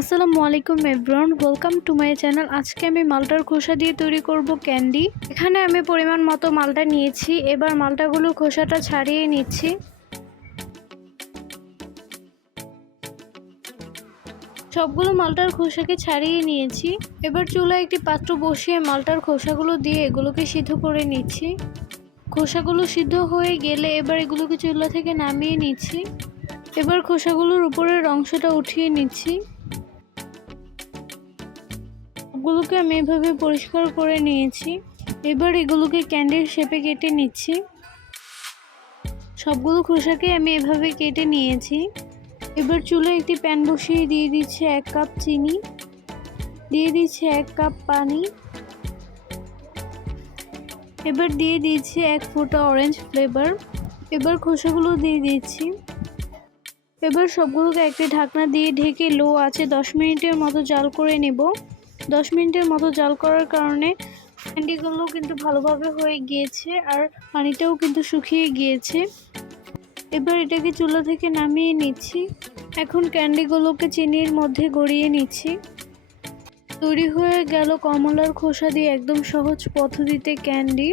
আসসালামু আলাইকুম everyone, welcome to my channel. আজকে আমি মালটার খোসা দিয়ে তৈরি করব ক্যান্ডি। এখানে আমি পরিমাণ মতো মালটা নিয়েছি। এবার মালটাগুলো খোসাটা ছাড়িয়ে নিচ্ছি। সবগুলো মালটার খোসাকে ছাড়িয়ে নিয়েছি। এবার চুলায় একটি পাত্র বসিয়ে মালটার খোসাগুলো দিয়ে এগুলোকে সিদ্ধ করে নিচ্ছি। খোসাগুলো সিদ্ধ হয়ে গেলে এবার এগুলোকে চুলা থেকে নামিয়ে নিচ্ছি। এবার খোসাগুলোর উপরের অংশটা উঠিয়ে নিচ্ছি। সবগুলোকে আমি এভাবে পরিষ্কার করে নিয়েছি। এবার এগুলোকে ক্যান্ডির শেপে কেটে নিচ্ছি। সবগুলো খোসাকে আমি এভাবে কেটে নিয়েছি। এবার চুলায় একটি প্যান বসিয়ে দিয়ে দিচ্ছি 1 কাপ চিনি, দিয়ে দিচ্ছি 1 কাপ পানি, এবার দিয়ে দিচ্ছি 1 ফোঁটা অরেঞ্জ ফ্লেভার। এবার খোসাগুলো দিয়ে দিচ্ছি। এবার সবগুলোকে একটি ঢাকনা দিয়ে ঢেকে লো আঁচে 10 মিনিটের মতো জাল করে নেব। 10 মিনিটের মতো জাল করার কারণে ক্যান্ডিগুলো কিন্তু ভালোভাবে হয়ে গিয়েছে আর পানিটাও কিন্তু শুকিয়ে গিয়েছে। এবার এটাকে চুলা থেকে নামিয়ে নিচ্ছি। এখন ক্যান্ডিগুলোকে চিনির মধ্যে গড়িয়ে নিচ্ছি। তৈরি হয়ে গেল কমলার খোসা দিয়ে একদম সহজ পদ্ধতিতে ক্যান্ডি।